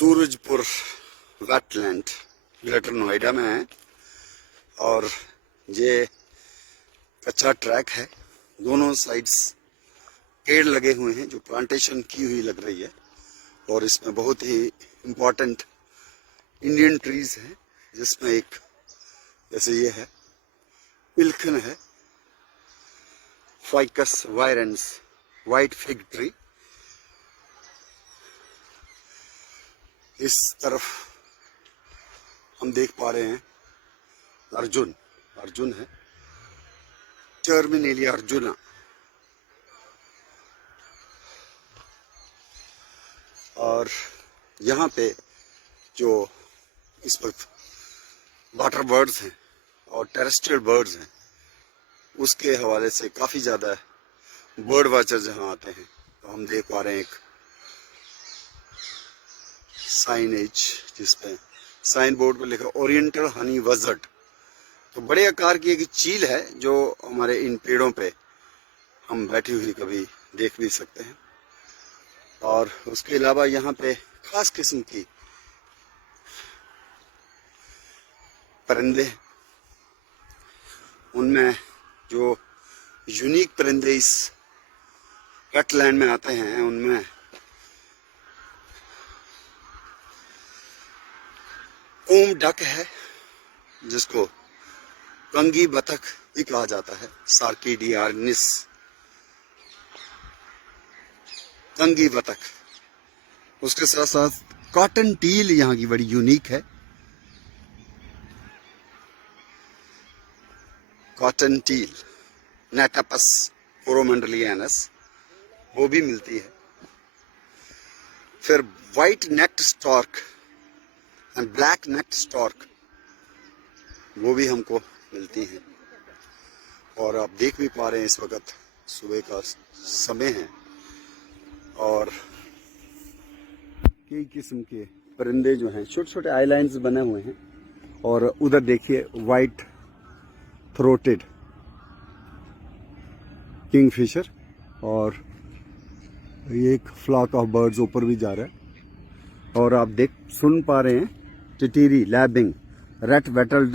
Surajpur wetland greater Noida में है और ये कच्चा ट्रैक है। दोनों साइड्स पेड़ लगे हुए हैं जो प्लांटेशन की हुई लग रही है और इसमें बहुत ही इम्पोर्टेंट इंडियन ट्रीज हैं, जिसमें एक जैसे ये है पिल्खन है, फाइकस वायरेंस व्हाइट फिग ट्री। इस तरफ हम देख पा रहे हैं अर्जुन है, टर्मिनेलिया अर्जुना। और यहाँ पे जो इस वक्त वाटर बर्ड्स हैं और टेरेस्ट्रियल बर्ड्स हैं, उसके हवाले से काफ़ी ज़्यादा बर्ड वॉचर जहाँ आते हैं तो हम देख पा रहे हैं एक साइनेज जिसपे साइन बोर्ड पर लिखा ओरिएंटल हनी वजर्ड। तो बड़े आकार की एक चील है जो हमारे इन पेड़ों पे हम बैठी हुई कभी देख भी सकते हैं। और उसके अलावा यहाँ पे खास किस्म की परिंदे, उनमें जो यूनिक परिंदे इस वेटलैंड में आते हैं उनमें कोम डक है, जिसको कंगी बतख भी कहा जाता है, सार्किडियानिस कंगी बतख। उसके साथ साथ कॉटन टील यहाँ की बड़ी यूनिक है, कॉटन टील नेटापस कोरोमंडलियानस, वो भी मिलती है। फिर white necked stork and black necked stork, वो भी हमको मिलती हैं। और आप देख भी पा रहे हैं इस वक्त सुबह का समय है और कई किस्म के परिंदे जो हैं, छोटे छोटे आइलैंड्स बने हुए हैं। और उधर देखिए वाइट थ्रोटेड किंगफिशर, और ये एक फ्लॉक ऑफ बर्ड्स ऊपर भी जा रहा है। और आप सुन पा रहे हैं टिटीरी लैबिंग, रेट वेटल्ड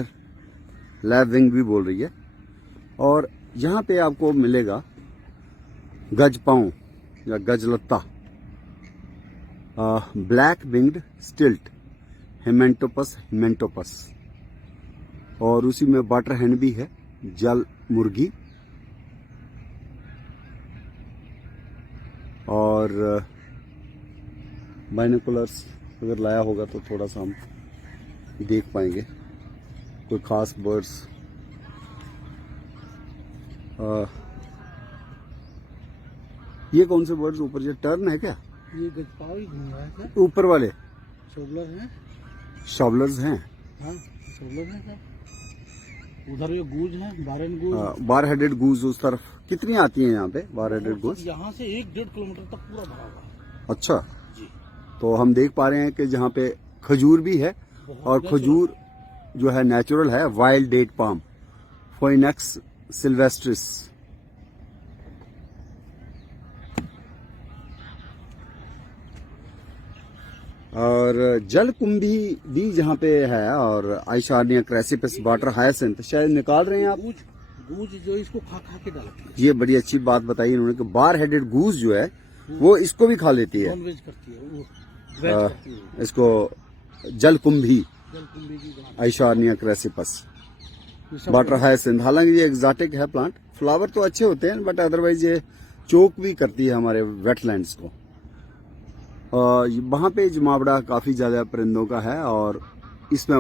लैबिंग भी बोल रही है। और यहाँ पे आपको मिलेगा गजपांव या गजलत्ता, ब्लैक विंग्ड स्टिल्ट हिमेंटोपस, और उसी में वाटर हैंड भी है, जल मुर्गी। और बाइनोकुलर्स अगर लाया होगा तो थोड़ा सा हम देख पाएंगे कोई खास बर्ड्स। ये कौन से बर्ड्स ऊपर, ये टर्न है क्या? ये गजपाव ही घूम रहा है सर। ऊपर वाले शॉबलर हैं। शॉबलर्स हैं, हाँ शॉबलर हैं सर। उधर ये गूज है, बारन गूज, बार हेडेड गूज। उस तरफ कितनी आती हैं यहाँ पे बार हेडेड गूज? यहाँ से 1-1.5 किलोमीटर तक पूरा भरा हुआ है। अच्छा जी। तो हम देख पा रहे हैं कि जहाँ पे खजूर भी है, और खजूर जो है नेचुरल है, वाइल्ड डेट पाम फोइनेक्स सिल्वेस्ट्रिस। और जलकुंभी भी जहाँ पे है, और आइशार्निया क्रेसिपस वाटर हायसिंथ शायद निकाल रहे हैं आप। गूज जो इसको खा के डालती है। ये बड़ी अच्छी बात बताई इन्होंने कि बार हेडेड गूज जो है वो इसको भी खा लेती है, नॉन वेज करती है वो, वेज करती है। इसको जलकुंभी की आइशार्निया क्रेसिपस वाटर हायसिंथ। हालांकि ये एग्जॉटिक है प्लांट, फ्लावर तो अच्छे होते हैं बट अदरवाइज ये चोक भी करती है हमारे वेटलैंड्स को। वहां पे जमावड़ा काफी ज्यादा परिंदों का है, और इसमें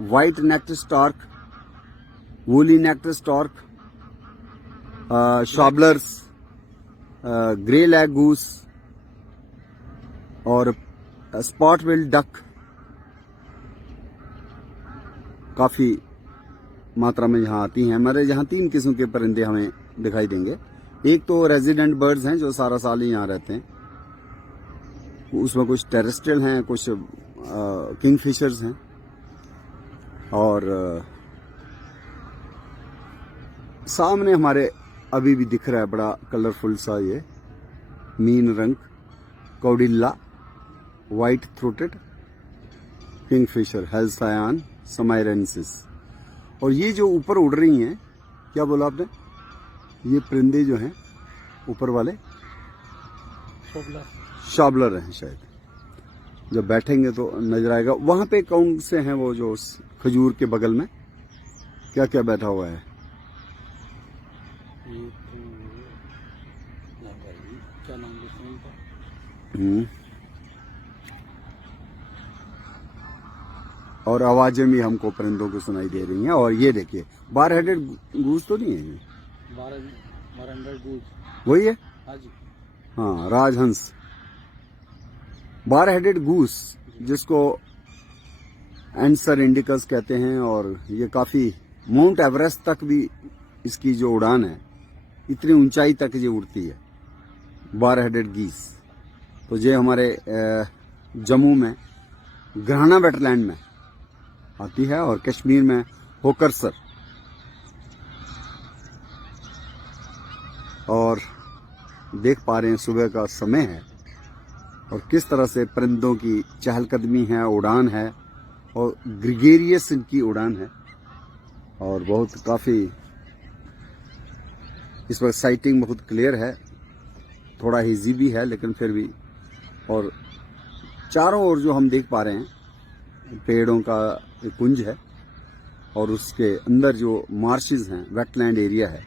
white necked stork, woolly necked stork, shovelers, grey lag goose और स्पॉट बिल्ड डक काफी मात्रा में यहाँ आती हैं। हमारे यहाँ 3 किस्म के परिंदे हमें दिखाई देंगे। एक तो रेजिडेंट बर्ड्स हैं जो सारा साल ही यहाँ रहते हैं, उसमें कुछ टेरेस्ट्रियल हैं, कुछ किंगफिशर्स हैं, और सामने हमारे अभी भी दिख रहा है बड़ा कलरफुल सा ये मीन रंग कौडिल्ला व्हाइट थ्रोटेड किंगफिशर, हेल्सायान समाइरेंसिस। और ये जो ऊपर उड़ रही हैं, क्या बोला आपने, ये परिंदे जो हैं ऊपर वाले शाबलर हैं शायद। जब बैठेंगे तो नजर आएगा। वहां पे कौन से हैं वो जो खजूर के बगल में क्या क्या बैठा हुआ है? ये क्या नाम है उनका? और आवाजें भी हमको परिंदों की सुनाई दे रही हैं। और ये देखिए, 12 हेडेड गूज तो नहीं है ये? 12 गूज वही है। हाँ जी, हाँ, राजहंस 12 हेडेड गूस, जिसको एंसर इंडिकस कहते हैं। और ये काफी माउंट एवरेस्ट तक भी इसकी जो उड़ान है, इतनी ऊंचाई तक ये उड़ती है, 12 हेडेड गीस। तो ये हमारे जम्मू में ग्राना वेटलैंड में आती है और कश्मीर में होकरसर। और देख पा रहे हैं सुबह का समय है और किस तरह से परिंदों की चहलकदमी है, उड़ान है और ग्रिगेरियस इनकी उड़ान है। और बहुत काफ़ी इस वक्त साइटिंग बहुत क्लियर है, थोड़ा हिजी भी है लेकिन फिर भी। और चारों ओर जो हम देख पा रहे हैं, पेड़ों का एक कुंज है और उसके अंदर जो मार्शेस हैं, वेटलैंड एरिया है,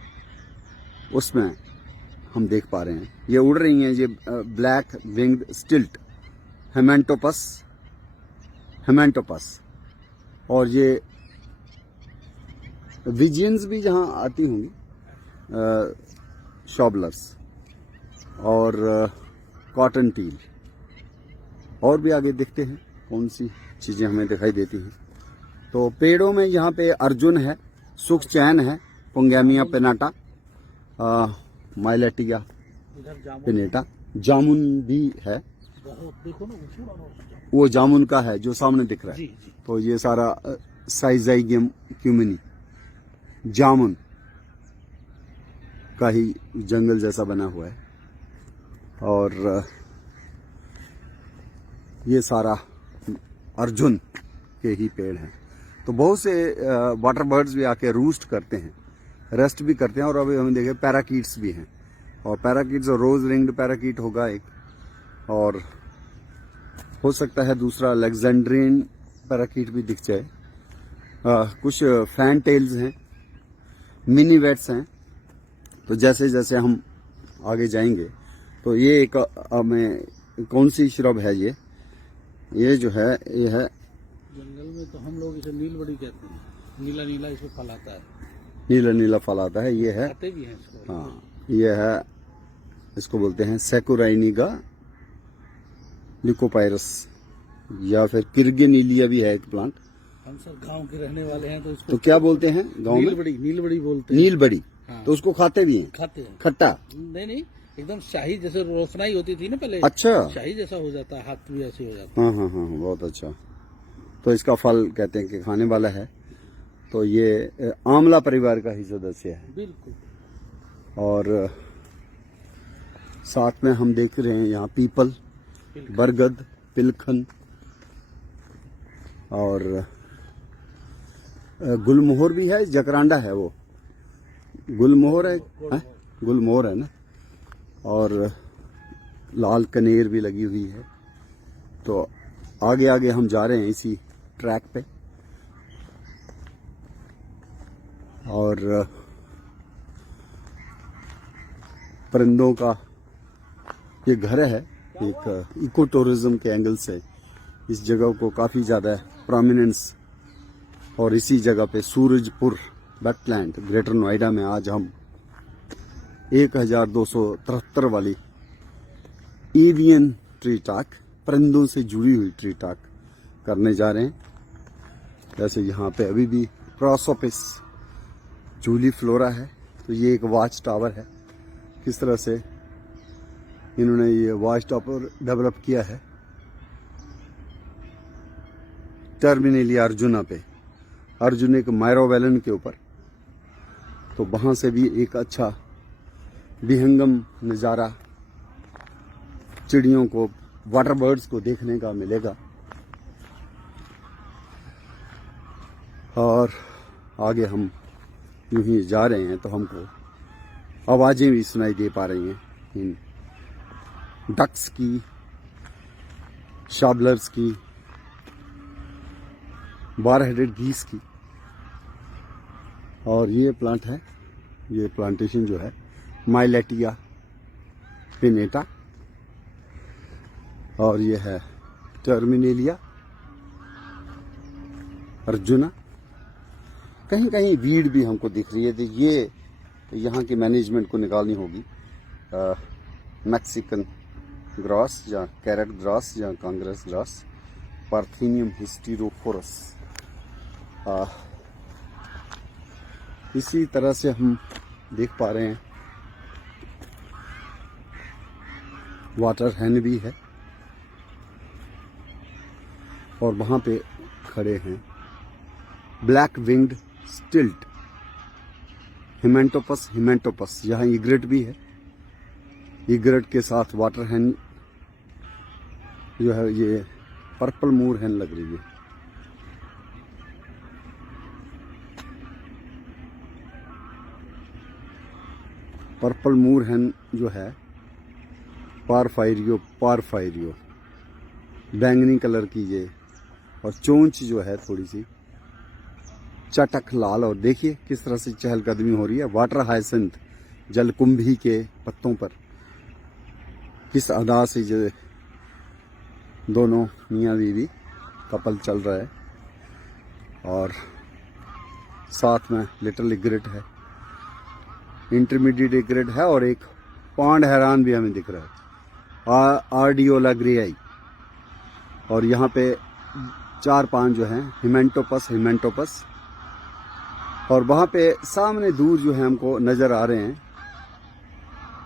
उसमें हम देख पा रहे हैं ये उड़ रही हैं। ये ब्लैक विंग्ड स्टिल्ट हेमेंटोपस। और ये विजियंस भी जहां आती होंगी, शॉबलर्स और कॉटन टील। और भी आगे देखते हैं कौन सी चीजें हमें दिखाई देती हैं। तो पेड़ों में यहाँ पे अर्जुन है, सुख चैन है, पुंगैमिया पेनाटा, माइलेटिया पिनेटा, जामुन भी है। देखो ना, वो जामुन का है जो सामने दिख रहा है। जी। तो ये सारा साइजाइगियम क्यूमिनी जामुन का ही जंगल जैसा बना हुआ है। और ये सारा अर्जुन के ही पेड़ हैं। तो बहुत से वाटर बर्ड्स भी आके रूस्ट करते हैं, रेस्ट भी करते हैं। और अभी हम देखें पैराकीट्स भी हैं, और पैराकीट्स और रोज रिंग्ड पैराकीट होगा एक, और हो सकता है दूसरा अलेक्जेंड्रियन पैराकीट भी दिख जाए। कुछ फैन टेल्स हैं, मिनी वेट्स हैं। तो जैसे जैसे हम आगे जाएंगे तो ये एक हमें कौन सी श्रब है ये जो है, ये है जंगल में तो हम लोग इसे नीलबड़ी कहते हैं। नीला नीला इसमें फल आता है, नीला नीला फल आता है। ये है, खाते भी हैं इसको। हाँ, ये है, इसको बोलते हैं सेकुराइनिगा लिकोपायरस, या फिर किर्गिनीलिया भी है एक प्लांट। हम सब गांव के रहने वाले हैं तो इसको तो क्या बोलते हैं गांव में? नीलबड़ी बोलते हैं। नीलबड़ी। हाँ। तो उसको खाते भी हैं? खाते हैं। खट्टा? नहीं, एकदम शाही जैसे रोशनाई होती थी ना पहले। अच्छा, शाही जैसा हो जाता है, हाथ भी ऐसे हो जाता हाँ, बहुत अच्छा। तो इसका फल कहते हैं कि खाने वाला है। तो ये आंवला परिवार का ही सदस्य है। बिल्कुल। और साथ में हम देख रहे हैं यहाँ पीपल, बरगद, पिलखन और गुलमोहर भी है। जकरांडा है, वो गुलमोहर है, गुलमोहर है ना। और लाल कनेर भी लगी हुई है। तो आगे आगे हम जा रहे हैं इसी ट्रैक पे। और परिंदों का ये घर है। एक इको टूरिज्म के एंगल से इस जगह को काफ़ी ज़्यादा प्रोमिनेंस। और इसी जगह पे सूरजपुर वेटलैंड ग्रेटर नोएडा में आज हम 1273 वाली एवियन ट्री टाक, परिंदों से जुड़ी हुई ट्री टाक करने जा रहे हैं। जैसे यहाँ पे अभी भी प्रोसोपिस जूली फ्लोरा है। तो ये एक वॉच टावर है, किस तरह से इन्होंने ये वॉच टावर डेवलप किया है टर्मिनेलिया अर्जुना पे, अर्जुन एक मायरोवेलन के ऊपर। तो वहां से भी एक अच्छा विहंगम नज़ारा चिड़ियों को, वाटर बर्ड्स को देखने का मिलेगा। और आगे हम यूं ही जा रहे हैं तो हमको आवाज़ें भी सुनाई दे पा रही हैं इन डक्स की, शाबलर्स की, बार हेडेड गीस की। और ये प्लांट है, ये प्लांटेशन जो है माइलेटिया पिनेटा, और ये है टर्मिनेलिया अर्जुना। कहीं कहीं वीड भी हमको दिख रही है, तो ये यहाँ की मैनेजमेंट को निकालनी होगी। मैक्सिकन ग्रास या कैरेट ग्रास या कांग्रेस ग्रास, पार्थेनियम हिस्टीरोफोरस। इसी तरह से हम देख पा रहे हैं वाटर हैन भी है, और वहां पे खड़े हैं ब्लैक विंग्ड स्टिल्ट हिमेंटोपस हिमेंटोपस। यहाँ इग्रेट भी है, इग्रेट के साथ वाटर हैन जो है ये पर्पल मूर हैन लग रही है। पर्पल मूर हैन जो है पारफायरियो बैंगनी कलर की ये, और चोंच जो है थोड़ी सी चटक लाल। और देखिए किस तरह से चहलकदमी हो रही है। वाटर हायसिंथ जलकुंभी के पत्तों पर किस अदा से जो दोनों मियाँ बीवी कपल चल रहा है, और साथ में लिटिल इग्रेट है, इंटरमीडिएट इग्रेट है, और एक पॉन्ड हैरान भी हमें दिख रहा है, आर्डियोला ग्रेआई। और यहाँ पे 4-5 जो हैं हिमेंटोपस। और वहाँ पे सामने दूर जो है हमको नज़र आ रहे हैं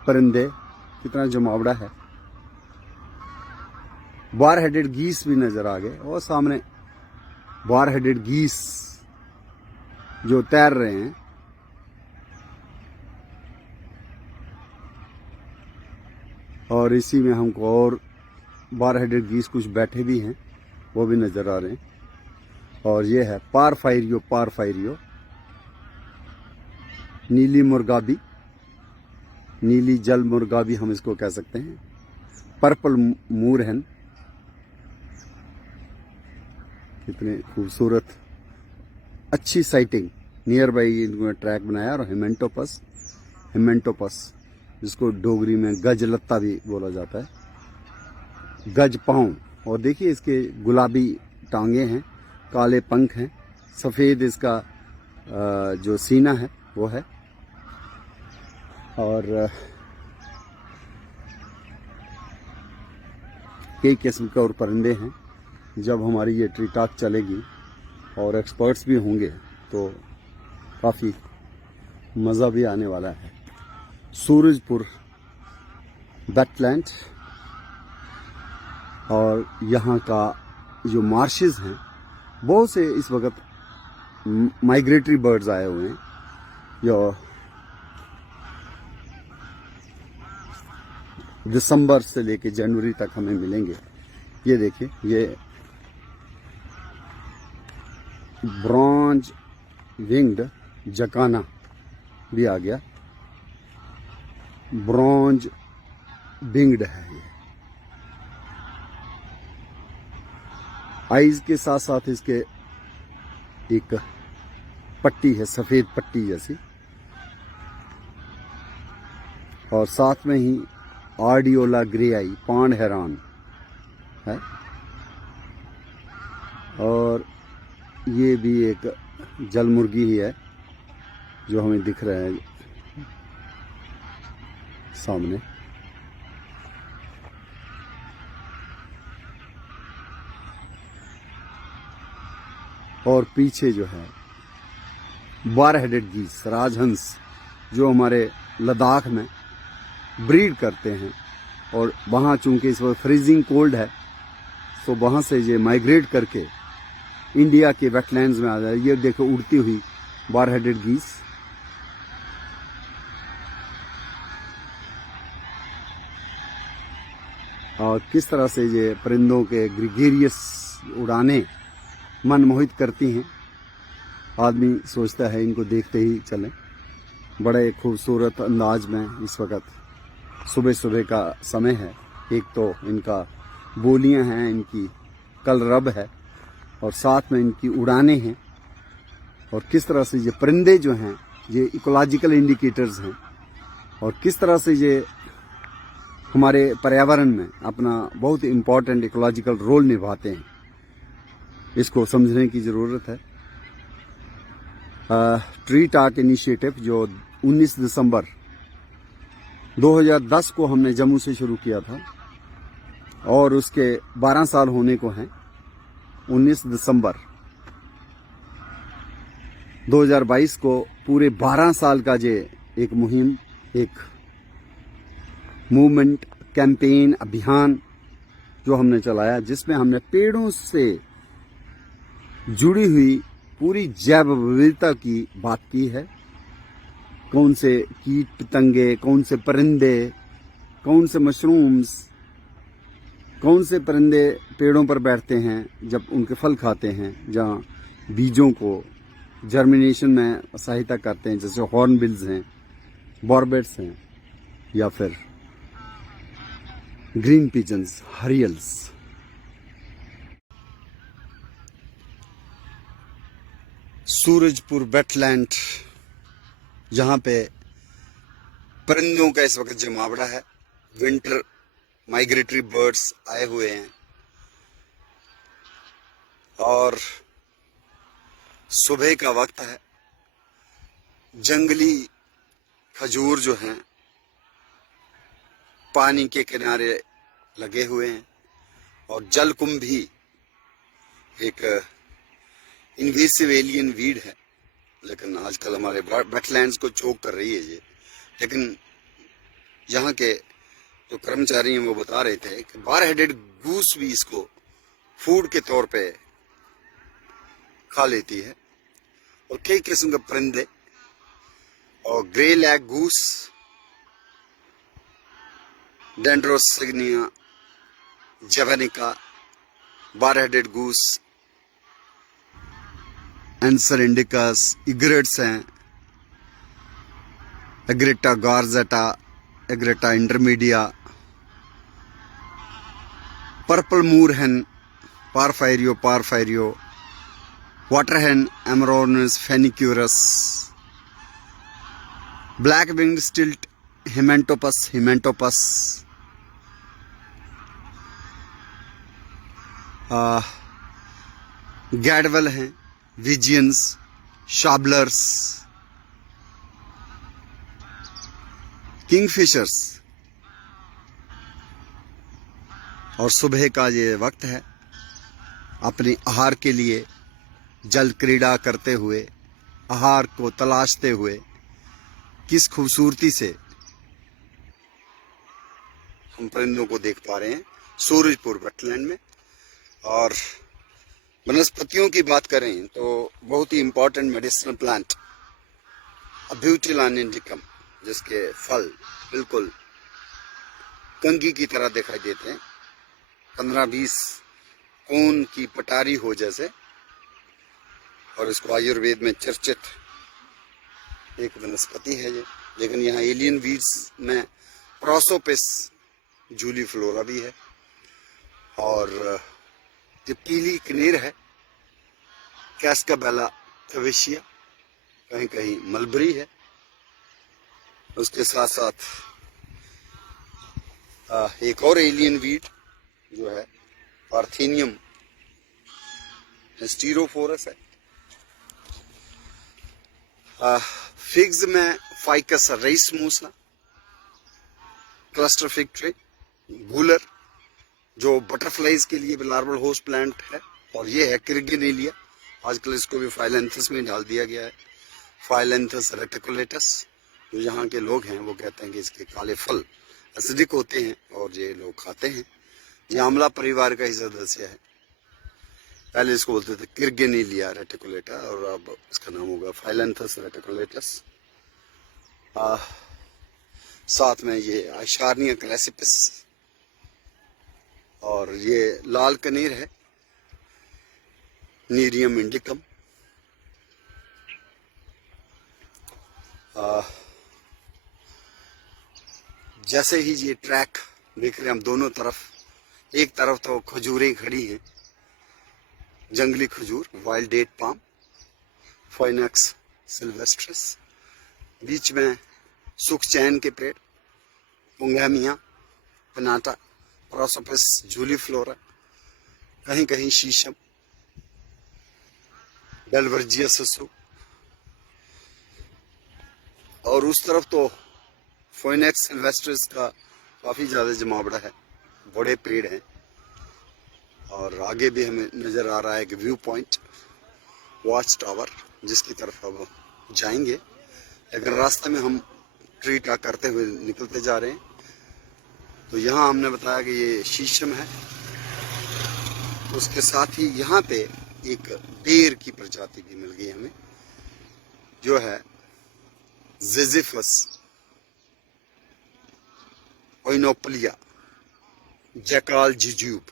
परिंदे, कितना जमावड़ा है। बार हेडेड गीस भी नज़र आ गए, और सामने बार हेडेड गीस जो तैर रहे हैं। और इसी में हमको और बार हेडेड गीस कुछ बैठे भी हैं, वो भी नज़र आ रहे हैं। और ये है पारफायरियो नीली मुर्गाबी, नीली जल मुर्गाबी हम इसको कह सकते हैं। पर्पल मूर हैन, कितने खूबसूरत, अच्छी साइटिंग नियर बाई इन्होंने ट्रैक बनाया। और हिमेंटोपस जिसको डोगरी में गज लत्ता भी बोला जाता है, गज पाँव। और देखिए इसके गुलाबी टांगे हैं, काले पंख हैं, सफ़ेद इसका जो सीना है वो है। और कई किस्म के और परिंदे हैं। जब हमारी ये ट्री टॉक चलेगी और एक्सपर्ट्स भी होंगे तो काफ़ी मज़ा भी आने वाला है। सूरजपुर वेटलैंड, और यहाँ का जो मार्शेस हैं, बहुत से इस वक्त माइग्रेटरी बर्ड्स आए हुए हैं जो दिसंबर से लेके जनवरी तक हमें मिलेंगे। ये देखिए, ये ब्रॉन्ज विंग्ड जकाना भी आ गया, ब्रॉन्ज विंग्ड है ये। आइज के साथ साथ इसके एक पट्टी है, सफेद पट्टी जैसी, और साथ में ही आर्डियोला ग्रेआई पांड हैरान है। और ये भी एक जल मुर्गी ही है जो हमें दिख रहा है सामने। और पीछे जो है बार हेडेड गीस, राजहंस, जो हमारे लद्दाख में ब्रीड करते हैं। और वहाँ चूंकि इस वक्त फ्रीजिंग कोल्ड है, तो वहाँ से ये माइग्रेट करके इंडिया के वेटलैंड्स में आ जाए। ये देखो उड़ती हुई बार हेडेड गीस। और किस तरह से ये परिंदों के ग्रिगेरियस उड़ानें मनमोहित करती हैं। आदमी सोचता है इनको देखते ही चलें। बड़े खूबसूरत अंदाज में इस वक्त सुबह सुबह का समय है। एक तो इनका बोलियां हैं, इनकी कलरब है और साथ में इनकी उड़ानें हैं। और किस तरह से ये परिंदे जो हैं ये इकोलॉजिकल इंडिकेटर्स हैं और किस तरह से ये हमारे पर्यावरण में अपना बहुत इम्पोर्टेंट इकोलॉजिकल रोल निभाते हैं, इसको समझने की ज़रूरत है। ट्री टाक इनिशिएटिव जो 19 दिसंबर 2010 को हमने जम्मू से शुरू किया था और उसके 12 साल होने को हैं। 19 दिसंबर 2022 को पूरे 12 साल का ये एक मुहिम, एक मूवमेंट, कैंपेन, अभियान जो हमने चलाया, जिसमें हमने पेड़ों से जुड़ी हुई पूरी जैव विविधता की बात की है। कौन से कीट पतंगे, कौन से परिंदे, कौन से मशरूम्स, कौन से परिंदे पेड़ों पर बैठते हैं जब उनके फल खाते हैं, जहाँ बीजों को जर्मिनेशन में सहायता करते हैं, जैसे हॉर्नबिल्स हैं, बॉर्बेट्स हैं या फिर ग्रीन पिजन्स, हरियल्स। सूरजपुर वेटलैंड, जहाँ पे परिंदों का इस वक्त जमावड़ा है। विंटर माइग्रेटरी बर्ड्स आए हुए हैं और सुबह का वक्त है। जंगली खजूर जो हैं पानी के किनारे लगे हुए हैं और जलकुंभी एक इन्वेसिव एलियन वीड है, लेकिन आजकल हमारे वेटलैंड्स को चोक कर रही है ये। लेकिन यहाँ के जो कर्मचारी हैं वो बता रहे थे कि बार हेडेड गूस भी इसको फूड के तौर पे खा लेती है और कई किस्म के परिंदे और grey lag goose, Dendrocygna javanica, bar headed goose, Anser indicus, egrets हैं, Egretta garzetta, Egretta intermedia, purple moor hen, Porphyrio, water hen, Amaurornis phoenicurus, black winged stilt, Himantopus, गैडवल हैं, विजियंस, शाबलर्स, किंगफिशर्स। और सुबह का ये वक्त है, अपने आहार के लिए जल क्रीड़ा करते हुए, आहार को तलाशते हुए किस खूबसूरती से हम परिंदों को देख पा रहे हैं सूरजपुर वेटलैंड में। और वनस्पतियों की बात करें तो बहुत ही इम्पोर्टेंट मेडिसिनल प्लांट अब्यूटिलान इंडिकम, जिसके फल बिल्कुल कंघी की तरह दिखाई देते हैं, 15-20 कोन की पटारी हो जैसे। और इसको आयुर्वेद में चर्चित एक वनस्पति है ये। लेकिन यहाँ एलियन वीड्स में प्रोसोपिस जूलीफ्लोरा भी है और ये पीली कनेर है, कैस्काबेला थवेशिया, कहीं कहीं मलबरी है। उसके साथ साथ एक और एलियन वीड जो है पार्थेनियम स्टीरोफोरस है। फिग्स में Ficus racemosa, cluster fig tree, गूलर जो बटरफ्लाइज के लिए लार्वल होस्ट प्लांट है, और ये है किर्गिनेलिया। आजकल इसको भी फाइलेंथस में डाल दिया गया है, फाइलेंथस रेटिकुलेटस। जो यहाँ के लोग हैं वो कहते हैं कि इसके काले फल एसिडिक होते हैं और ये लोग खाते हैं। ये आंवला परिवार का ही सदस्य है। पहले इसको बोलते थे किर्गिनेलिया रेटिकुलेटा और अब इसका नाम होगा फाइलेंथस रेटिकुलेटस। साथ में ये आइशार्निया क्रेसिपिस और ये लाल कनेर है, नीरियम इंडिकम। जैसे ही ये ट्रैक देख रहे हैं हम दोनों तरफ, एक तरफ तो खजूरें खड़ी हैं, जंगली खजूर, वाइल्ड डेट पाम, फोइनक्स सिल्वेस्ट्रस, बीच में सुखचैन के पेड़, पुंगैमिया, पनाटा, प्रोसोपस जूलीफ्लोरा, कहीं कहीं शीशम, बेलवर्जिया ससु, और उस तरफ तो फोइनेक्स सिल्वेस्ट्रस का काफी ज्यादा जमावड़ा है, बड़े पेड़ हैं। और आगे भी हमें नजर आ रहा है कि व्यू पॉइंट, वॉच टावर, जिसकी तरफ अब जाएंगे। अगर रास्ते में हम ट्री टाक करते हुए निकलते जा रहे हैं, तो यहाँ हमने बताया कि ये शीशम है, उसके साथ ही यहाँ पे एक बेर की प्रजाति भी मिल गई हमें, जो है ज़िज़िफस ओइनोपलिया जैकाल जुजूब,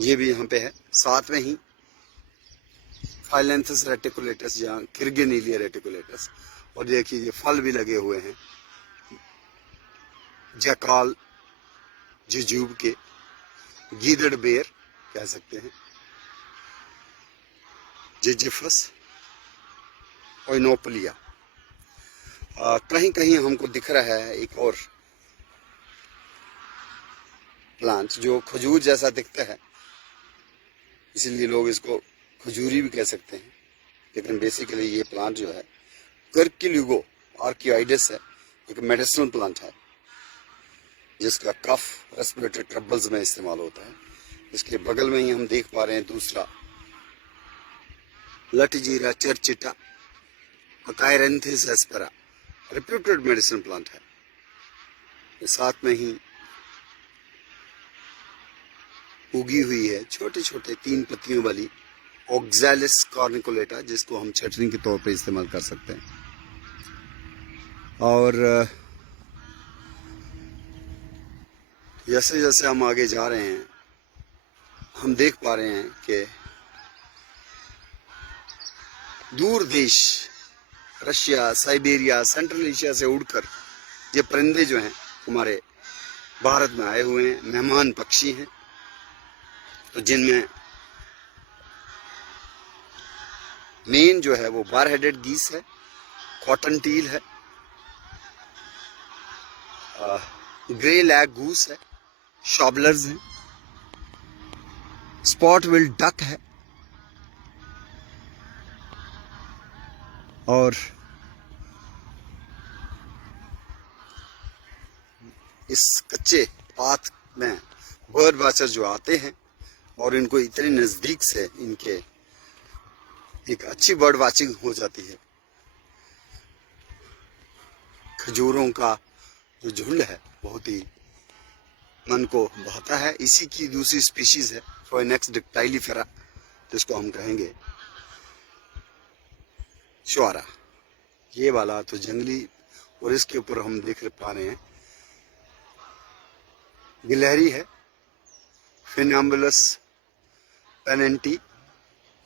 ये भी यहाँ पे है। साथ में ही फाइलेंथस रेटिकुलेटस या किर्गिनेलिया रेटिकुलेटस, और देखिए ये फल भी लगे हुए हैं जैकाल जुजूब के, गीदड़ बेर कह सकते हैं, जिजिफस ओइनोपलिया। कहीं कहीं हमको दिख रहा है एक और प्लांट जो खजूर जैसा दिखता है, इसीलिए लोग इसको खजूरी भी कह सकते हैं, लेकिन बेसिकली ये प्लांट जो है कर्किल्यूगो आर्कियोइडस है, एक मेडिसिनल प्लांट है जिसका कफ रेस्पिरेटरी ट्रबल्स में इस्तेमाल होता है। इसके बगल में ही हम देख पा रहे हैं दूसरा लटजीरा चर्चिटा अकायरेंथिस एस्पेरा, रेप्यूटेड मेडिसिन प्लांट है। साथ में ही उगी हुई है छोटे छोटे 3 पत्तियों वाली ऑक्सैलिस कॉर्निकुलेटा, जिसको हम चटनी के तौर पे इस्तेमाल कर सकते हैं। और जैसे जैसे हम आगे जा रहे हैं, हम देख पा रहे हैं कि दूर देश रशिया, साइबेरिया, सेंट्रल एशिया से उड़कर ये परिंदे जो हैं हमारे भारत में आए हुए हैं, मेहमान पक्षी हैं, तो जिनमें मेन जो है वो बार हेडेड गीस है, कॉटन टील है, ग्रे लैग गूस है, शॉबलर्स हैं, स्पॉट विल डक है, और इस कच्चे पाथ में बर्ड वॉचर जो आते हैं और इनको इतने नजदीक से इनके एक अच्छी बर्ड वॉचिंग हो जाती है। खजूरों का जो झुंड है बहुत ही मन को भाता है। इसी की दूसरी स्पीशीज है फोइनेक्स डिक्टाइलिफेरा, जिसको हम कहेंगे शुआरा। ये वाला तो जंगली, और इसके ऊपर हम देख पा रहे हैं गिलहरी है, फिनाम्बुलस पेनेंटी,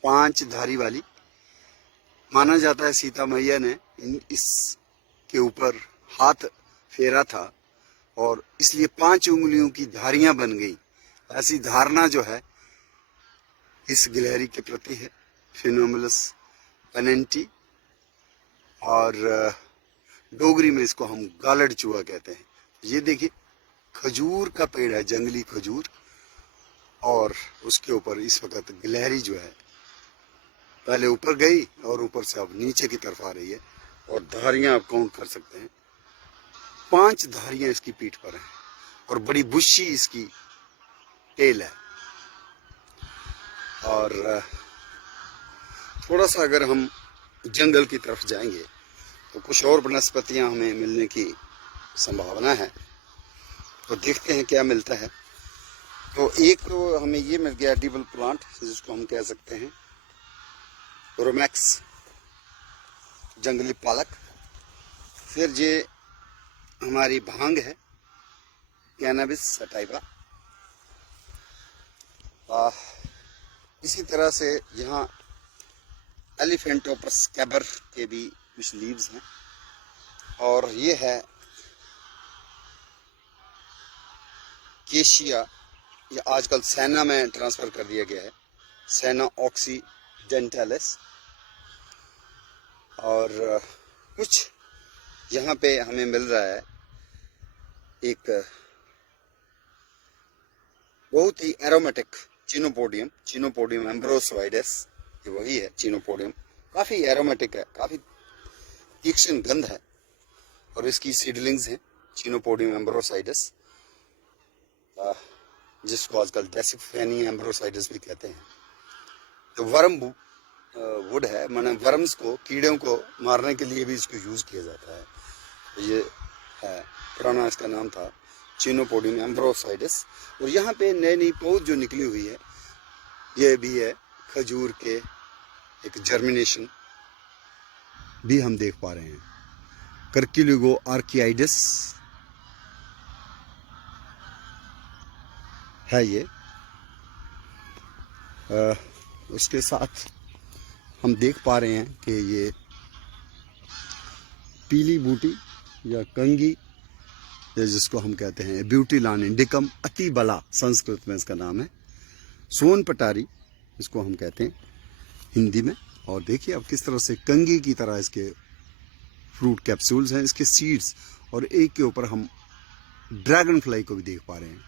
5 धारी वाली। माना जाता है सीता मैया ने इसके ऊपर हाथ फेरा था और इसलिए 5 उंगलियों की धारियां बन गई, ऐसी धारणा जो है इस गिलहरी के प्रति है, फिनाम्बुलस पेनेंटी। और डोगरी में इसको हम गालड़ चूहा कहते हैं। ये देखिए खजूर का पेड़ है, जंगली खजूर, और उसके ऊपर इस वक्त गिलहरी जो है पहले ऊपर गई और ऊपर से अब नीचे की तरफ आ रही है, और धारियां आप काउंट कर सकते हैं, 5 धारियां इसकी पीठ पर हैं, और बड़ी बुशी इसकी टेल है। और थोड़ा सा अगर हम जंगल की तरफ जाएंगे तो कुछ और वनस्पतियां हमें मिलने की संभावना है, तो देखते हैं क्या मिलता है। तो एक तो हमें ये मिल गया एडिबल प्लांट, जिसको हम कह सकते हैं रोमैक्स जंगली पालक। फिर ये हमारी भांग है, कैनाबिस सटाइवा। इसी तरह से यहाँ एलिफेंटोपस कैबर के भी कुछ लीव्स हैं। और ये है केशिया, ये आजकल सेना में ट्रांसफर कर दिया गया है, सेना ऑक्सीडेंटलिस। और कुछ यहाँ पे हमें मिल रहा है एक बहुत ही एरोमेटिक चिनोपोडियम एम्ब्रोसोइडस, ये वही है चिनोपोडियम। काफी एरोमेटिक है, काफी तीक्ष्ण गंध है, और इसकी सीडलिंग्स हैं चिनोपोडियम एम्ब्रोसाइडस, जिसको आजकल डेसिफेनी एम्ब्रोसाइडस भी कहते हैं। तो वर्म वुड है, माने वर्म्स को, कीड़ों को मारने के लिए भी इसको यूज किया जाता है। तो ये है, पुराना इसका नाम था चिनोपोडियम एम्ब्रोसाइडस। और यहाँ पे नई नई पौध जो निकली हुई है, ये भी है खजूर के एक जर्मिनेशन भी हम देख पा रहे हैं। कर्क्यूलिगो आर्कियाइडस है ये। उसके साथ हम देख पा रहे हैं कि ये पीली बूटी या कंगी, या जिसको हम कहते हैं ब्यूटीलान इंडिकम अति बला, संस्कृत में इसका नाम है। सोन पटारी इसको हम कहते हैं हिंदी में। और देखिए अब किस तरह से कंगी की तरह इसके फ्रूट कैप्सूल्स हैं, इसके सीड्स, और एक के ऊपर हम ड्रैगन फ्लाई को भी देख पा रहे हैं।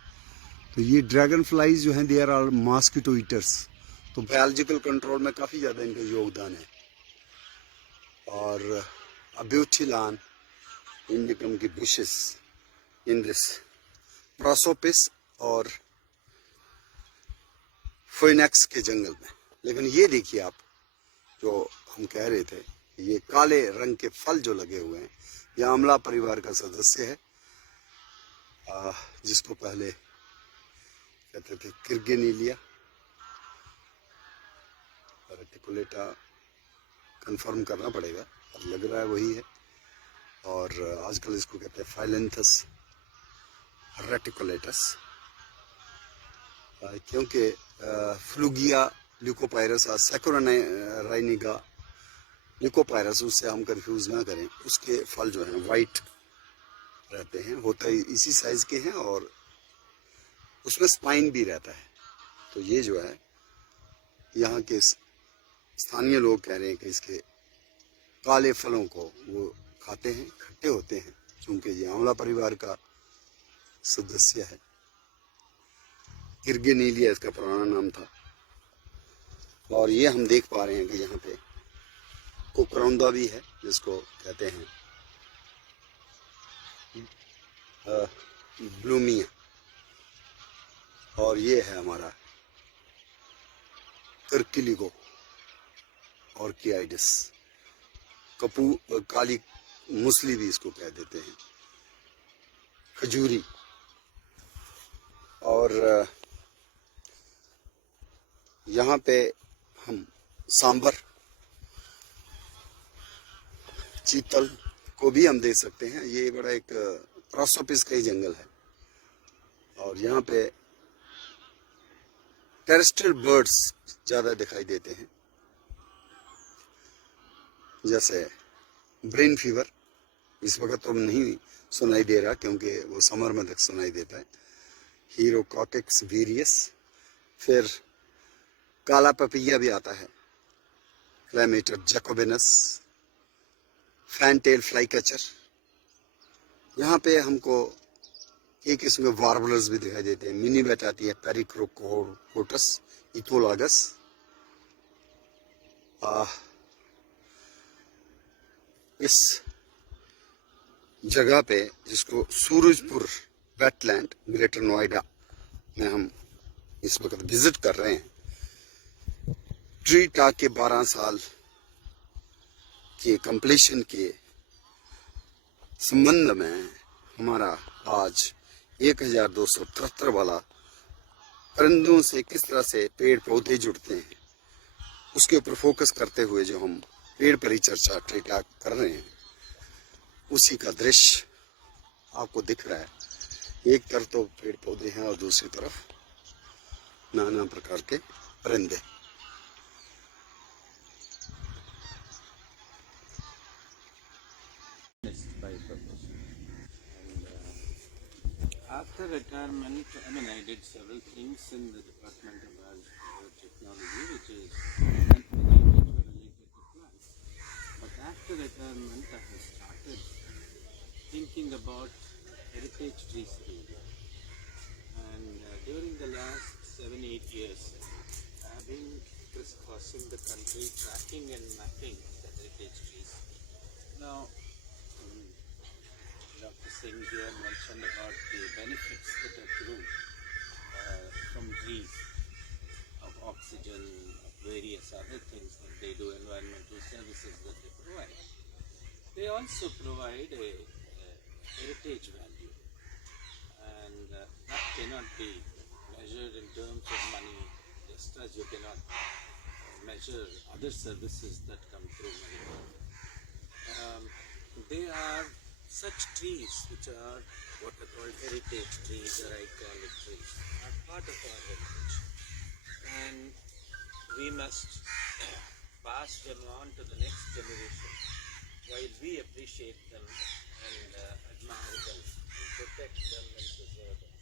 तो ये ड्रैगन फ्लाईज जो हैं, they are all mosquito eaters. तो बायोलॉजिकल कंट्रोल में काफ़ी ज़्यादा इनका योगदान है। और ब्यूटीलान इंडिकम की बुशेस इन दिस प्रोसोपिस और फोइनेक्स के जंगल में। लेकिन ये देखिए आप, जो हम कह रहे थे, ये काले रंग के फल जो लगे हुए हैं, ये आंवला परिवार का सदस्य है, जिसको पहले कहते थे किर्गेनिलिया रेटिकुलेटा, कंफर्म करना पड़ेगा, अब लग रहा है वही है। और आजकल इसको कहते हैं फाइलेंथस रेटिकुलेटस, क्योंकि फ्लूगिया ल्यूकोपायरस और सैकुराइनिगा ल्यूकोपायरस, उससे हम कंफ्यूज ना करें, उसके फल जो हैं वाइट रहते हैं, होता ही इसी साइज के हैं, और उसमें स्पाइन भी रहता है। तो ये जो है, यहाँ के स्थानीय लोग कह रहे हैं कि इसके काले फलों को वो खाते हैं, खट्टे होते हैं, क्योंकि ये आंवला परिवार का सदस्य है। किर्गेनिलिया इसका पुराना नाम था। और ये हम देख पा रहे हैं कि यहाँ पे कोकरौंदा भी है, जिसको कहते हैं ब्लूमिया। और ये है हमारा कर्क्यूलिगो ऑर्कियाइडस, काली मुसली भी इसको कह देते हैं, खजूरी। और यहाँ पे हम सांबर, चीतल को भी हम देख सकते हैं। ये बड़ा एक प्रोसोपिस का ही जंगल है। और यहाँ पे टेरेस्ट्रियल बर्ड्स ज़्यादा दिखाई देते हैं, जैसे ब्रेन फीवर इस वक्त तो नहीं सुनाई दे रहा, क्योंकि वो समर में तक सुनाई देता है। हीरोकॉटिक्स वीरियस, फिर काला पपैया भी आता है, क्लैमेटर जैकोबिनस, फैनटेल फ्लाई कैचर। यहाँ पे हमको एक किस्म के वार्बलर्स भी दिखाई देते हैं। मिनी बैट आती है, पेरिक्रोकोटस इथोलागस। इस जगह पे, जिसको सूरजपुर वेटलैंड ग्रेटर नोएडा में हम इस वक्त विजिट कर रहे हैं, ट्री टाक के 12 साल के कंप्लीशन के संबंध में हमारा आज 1273 वाला परिंदों से किस तरह से पेड़ पौधे जुड़ते हैं, उसके ऊपर फोकस करते हुए जो हम पेड़ परिचर्चा ट्री टाक कर रहे हैं, उसी का दृश्य आपको दिख रहा है। एक तरफ तो पेड़ पौधे हैं और दूसरी तरफ नाना प्रकार के परिंदे। After retirement, I mean, I did several things in the Department of Biotechnology, which is related to plants. But after retirement, I have started thinking about heritage trees really. And during the last 7-8 years, I have been crisscrossing the country, tracking and mapping the heritage trees. Now, Dr. Singh here mentioned about the benefits that accrue from trees, of oxygen, of various other things that they do, environmental services that they provide. They also provide a heritage value, and that cannot be measured in terms of money, just as you cannot measure other services that come through money. They are such trees which are what are called heritage trees or iconic trees, are part of our heritage, and we must pass them on to the next generation while we appreciate them and admire them, and protect them and preserve them.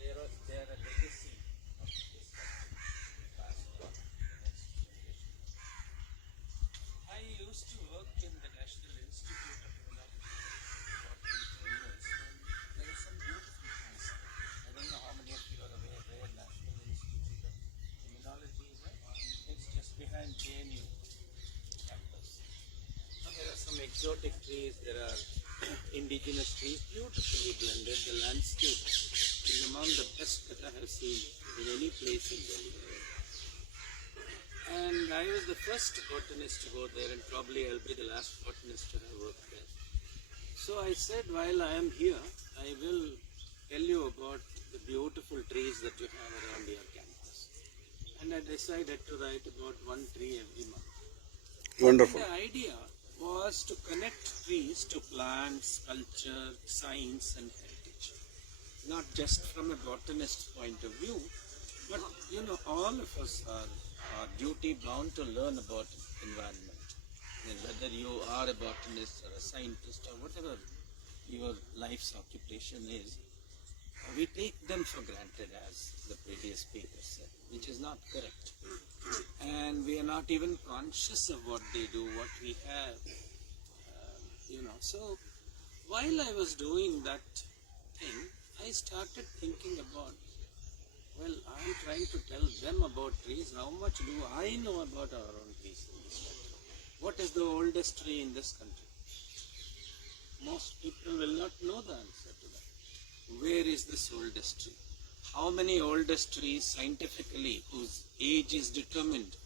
They are a legacy of this country passed on to the next generation. I used to work in the National Institute of Immunology for 3 years, and there are some beautiful trees. I don't know how many of you are aware where National Institute of Immunology is at. It's just behind JNU campus. Now, there are some exotic trees, there are indigenous trees, beautifully blended. The landscape is among the best that I have seen in any place in Delhi. And I was the first botanist to go there, and probably I'll be the last botanist to have worked there. So I said, while I am here, I will tell you about the beautiful trees that you have around your campus. And I decided to write about one tree every month. Wonderful. The idea was to connect trees to plants, culture, science and heritage. Not just from a botanist's point of view, but all of us are duty bound to learn about environment. And whether you are a botanist or a scientist or whatever your life's occupation is, we take them for granted, as the previous speaker said, which is not correct. And we are not even conscious of what they do, what we have, So while I was doing that thing, I started thinking about, well, I'm trying to tell them about trees. How much do I know about our own trees in this country? What is the oldest tree in this country? Most people will not know the answer to that. Where is this oldest tree? How many oldest trees scientifically whose age is determined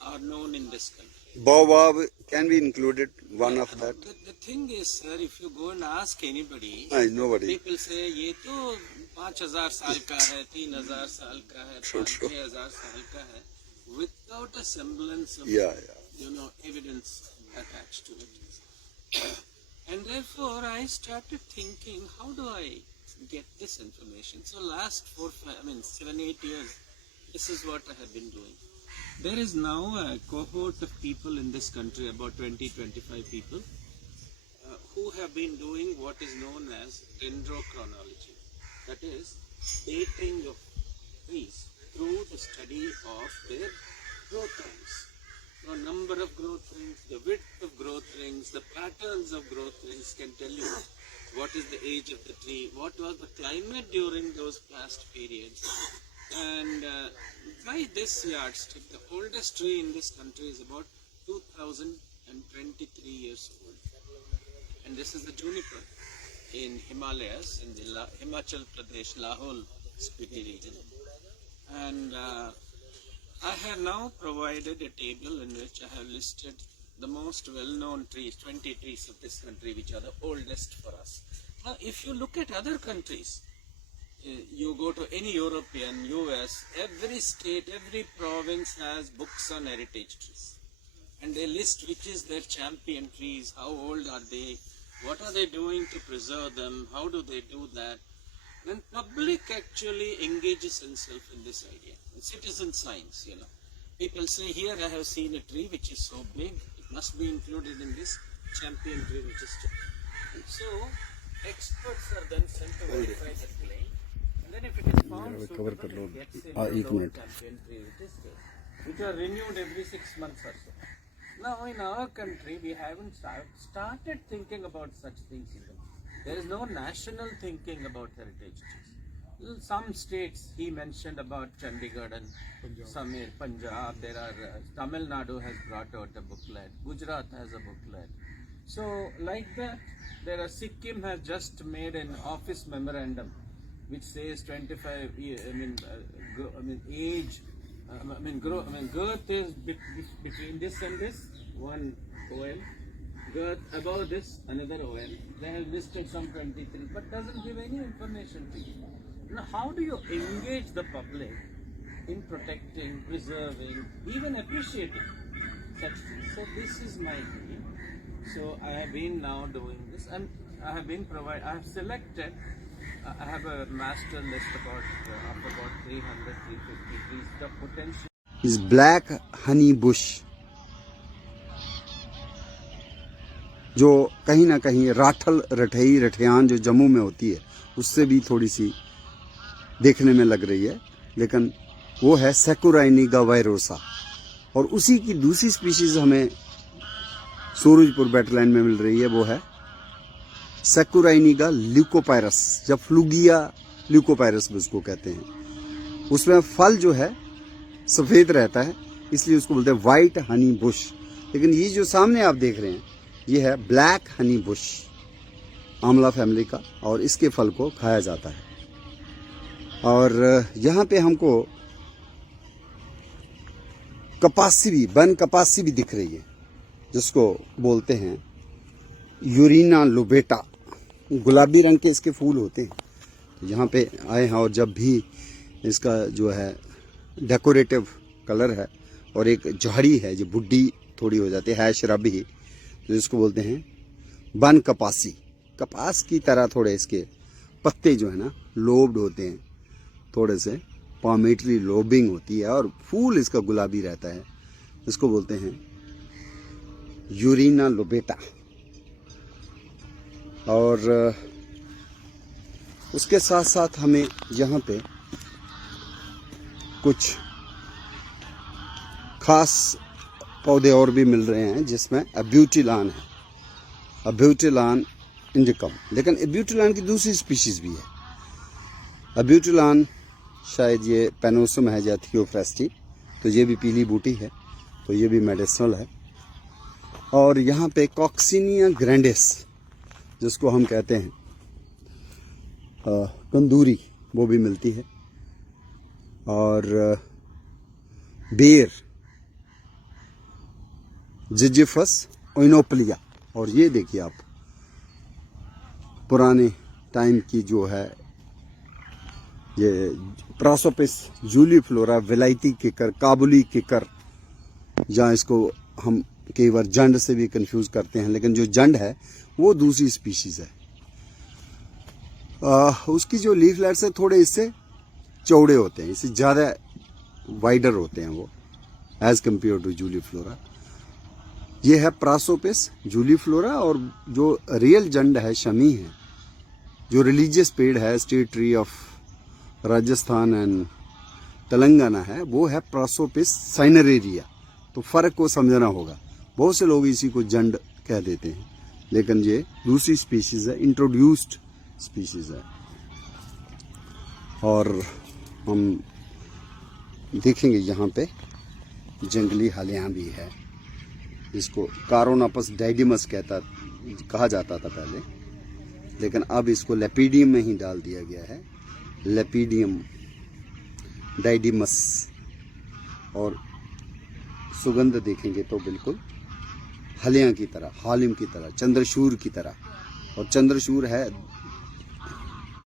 are known in this country? Baobab can be included, one of that. The thing is, sir, if you go and ask anybody, Nobody. people say, ये तो 5,000 साल का है, 3,000 साल का है, 5,000 साल का है, without a semblance of, evidence attached to it. And therefore, I started thinking, how do I get this information? So last 7-8 years, this is what I have been doing. There is now a cohort of people in this country, about 20-25 people, who have been doing what is known as dendrochronology. That is, dating of trees through the study of their growth rings. The number of growth rings, the width of growth rings, the patterns of growth rings can tell you what is the age of the tree, what was the climate during those past periods. And by this yardstick, the oldest tree in this country is about 2,023 years old. And this is the juniper in Himalayas, in the Himachal Pradesh, Lahore, Spiti region. And I have now provided a table in which I have listed the most well-known trees, 20 trees of this country, which are the oldest for us. Now, if you look at other countries, you go to any European, US, every state, every province has books on heritage trees. And they list which is their champion trees, how old are they, what are they doing to preserve them, how do they do that. When public actually engages himself in this idea, citizen science, people say, here I have seen a tree which is so big, it must be included in this champion tree which is checked. So, experts are then sent to verify the claim. found cover कर लो। suitable, gets हाँ, into एक lower minute. campaign tree, which are renewed every 6 months or so. Now in our country we haven't started thinking about such things even. There is no national thinking about heritage trees. Some states he mentioned about Chandigarh and some in Punjab. There are Tamil Nadu has brought out a booklet. Gujarat has a booklet. So like that, there are Sikkim has just made an office memorandum which says 25 year, age. Girth is between this and this one OL. Girth above this another OL. They have listed some 23, but doesn't give any information to you. Now, how do you engage the public in protecting, preserving, even appreciating such things? So this is my dream. So I have been now doing this, and I have been I have selected. I have a master list of about 300, 350 trees. The potential is black honey bush, जो कहीं ना कहीं राठल रठई रठियान जो जम्मू में होती है उससे भी थोड़ी सी देखने में लग रही है, लेकिन वो है सेकुराइनिगा वायरोसा। और उसी की दूसरी स्पीशीज हमें सूरजपुर वेटलैंड में मिल रही है, वो है सेकुराइनिगा ल्यूकोपायरस, या फ्लूगिया ल्यूकोपायरस भी उसको कहते हैं। उसमें फल जो है सफ़ेद रहता है, इसलिए उसको बोलते हैं वाइट हनी बुश। लेकिन ये जो सामने आप देख रहे हैं ये है ब्लैक हनी बुश, आंवला फैमिली का, और इसके फल को खाया जाता है। और यहाँ पे हमको कपासी भी, वन कपासी भी दिख रही है, जिसको बोलते हैं यूरिना लोबेटा। गुलाबी रंग के इसके फूल होते हैं। तो यहाँ पे आए हैं, और जब भी इसका जो है डेकोरेटिव कलर है, और एक झाड़ी है जो बुड्ढी थोड़ी हो जाती है शराबी, तो इसको बोलते हैं वन कपासी। कपास की तरह थोड़े इसके पत्ते जो है ना लोब्ड होते हैं, थोड़े से पामेटरी लोबिंग होती है, और फूल इसका गुलाबी रहता है। इसको बोलते हैं यूरिना लोबेटा। और उसके साथ साथ हमें यहाँ पे कुछ खास पौधे और भी मिल रहे हैं, जिसमें अब्यूटिलान है, अब्यूटिलान इंडिकम। लेकिन अब्यूटिलान की दूसरी स्पीशीज भी है। अब्यूटिलान शायद ये पेनोसम है या थियोफ्रेस्टी, तो ये भी पीली बूटी है, तो ये भी मेडिसिनल है। और यहाँ पे कॉक्सिनिया ग्रैंडिस, जिसको हम कहते हैं कंदूरी, वो भी मिलती है। और बेर, जिजिफस ओइनोप्लिया। और ये देखिए आप, पुराने टाइम की जो है ये प्रासोपिस जूलीफ्लोरा, विलायती किकर, काबुली किकर, जहाँ इसको हम कई बार जंड से भी कंफ्यूज करते हैं, लेकिन जो जंड है वो दूसरी स्पीशीज है। उसकी जो लीफलेट्स है थोड़े इससे चौड़े होते हैं, इससे ज़्यादा वाइडर होते हैं वो, एज कम्पेयर टू जूलीफ्लोरा। ये है प्रासोपिस जूलीफ्लोरा। और जो रियल जंड है, शमी है, जो रिलीजियस पेड़ है, state tree of Rajasthan and Telangana है, वो है प्रासोपिस साइनरेरिया। तो फ़र्क को समझना होगा। बहुत से लोग इसी को जंड कह देते हैं, लेकिन ये दूसरी स्पीशीज़ है, इंट्रोड्यूस्ड स्पीशीज़ है। और हम देखेंगे यहाँ पे जंगली हलियाँ भी है, इसको कारोनापस डाइडिमस कहा जाता था पहले, लेकिन अब इसको लेपिडियम में ही डाल दिया गया है, लेपिडियम डाइडिमस। और सुगंध देखेंगे तो बिल्कुल हलियाँ की तरह, हालिम की तरह, चंद्रशूर की तरह। और चंद्रशूर है